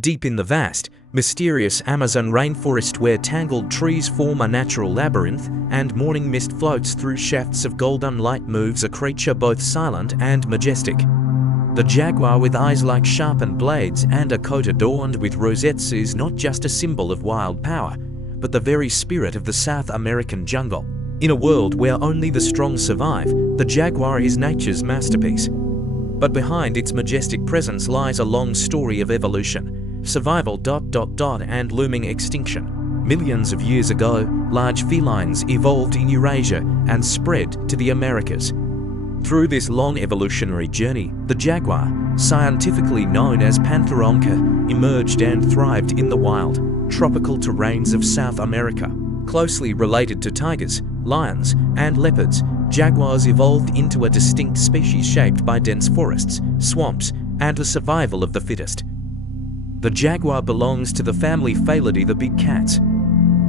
Deep in the vast, mysterious Amazon rainforest where tangled trees form a natural labyrinth and morning mist floats through shafts of golden light moves a creature both silent and majestic. The jaguar with eyes like sharpened blades and a coat adorned with rosettes is not just a symbol of wild power, but the very spirit of the South American jungle. In a world where only the strong survive, the jaguar is nature's masterpiece. But behind its majestic presence lies a long story of evolution, survival, and looming extinction. Millions of years ago, large felines evolved in Eurasia and spread to the Americas. Through this long evolutionary journey, the jaguar, scientifically known as Pantheronca, emerged and thrived in the wild, tropical terrains of South America. Closely related to tigers, lions, and leopards, jaguars evolved into a distinct species shaped by dense forests, swamps, and the survival of the fittest. The jaguar belongs to the family Felidae, the big cats.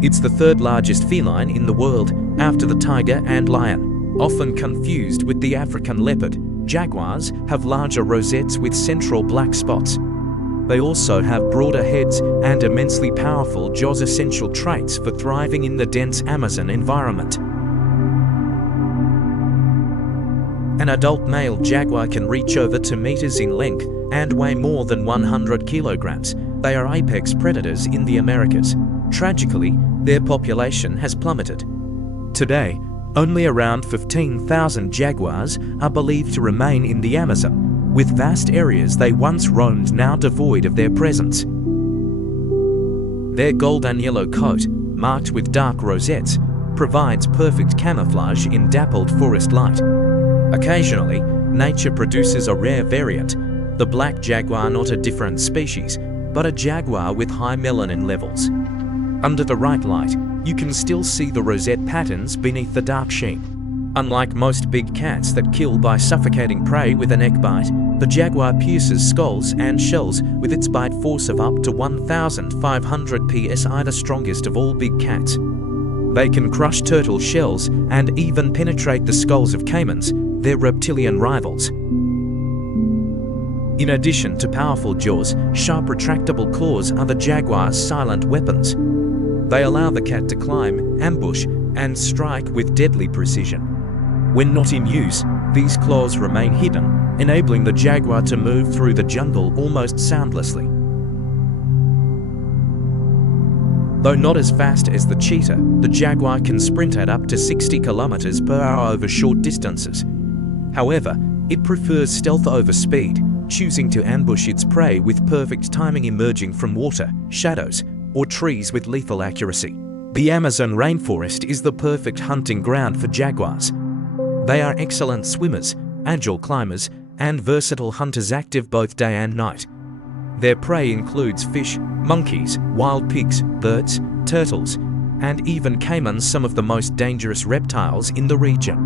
It's the third largest feline in the world, after the tiger and lion. Often confused with the African leopard, jaguars have larger rosettes with central black spots. They also have broader heads and immensely powerful jaws, essential traits for thriving in the dense Amazon environment. An adult male jaguar can reach over 2 meters in length and weigh more than 100 kilograms. They are apex predators in the Americas. Tragically, their population has plummeted. Today, only around 15,000 jaguars are believed to remain in the Amazon, with vast areas they once roamed now devoid of their presence. Their golden yellow coat, marked with dark rosettes, provides perfect camouflage in dappled forest light. Occasionally, nature produces a rare variant, the black jaguar, not a different species, but a jaguar with high melanin levels. Under the right light, you can still see the rosette patterns beneath the dark sheen. Unlike most big cats that kill by suffocating prey with a neck bite, the jaguar pierces skulls and shells with its bite force of up to 1,500 psi, the strongest of all big cats. They can crush turtle shells and even penetrate the skulls of caimans, their reptilian rivals. In addition to powerful jaws, sharp retractable claws are the jaguar's silent weapons. They allow the cat to climb, ambush, and strike with deadly precision. When not in use, these claws remain hidden, enabling the jaguar to move through the jungle almost soundlessly. Though not as fast as the cheetah, the jaguar can sprint at up to 60 kilometers per hour over short distances. However, it prefers stealth over speed, choosing to ambush its prey with perfect timing, emerging from water, shadows, or trees with lethal accuracy. The Amazon rainforest is the perfect hunting ground for jaguars. They are excellent swimmers, agile climbers, and versatile hunters, active both day and night. Their prey includes fish, monkeys, wild pigs, birds, turtles, and even caimans, some of the most dangerous reptiles in the region.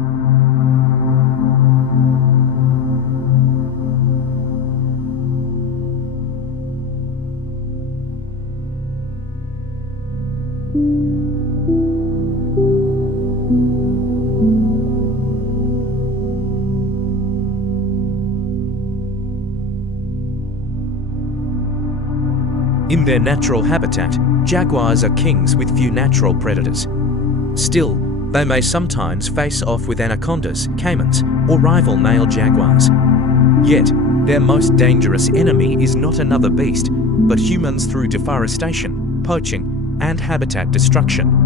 In their natural habitat, jaguars are kings with few natural predators. Still, they may sometimes face off with anacondas, caimans, or rival male jaguars. Yet, their most dangerous enemy is not another beast, but humans through deforestation, poaching, and habitat destruction.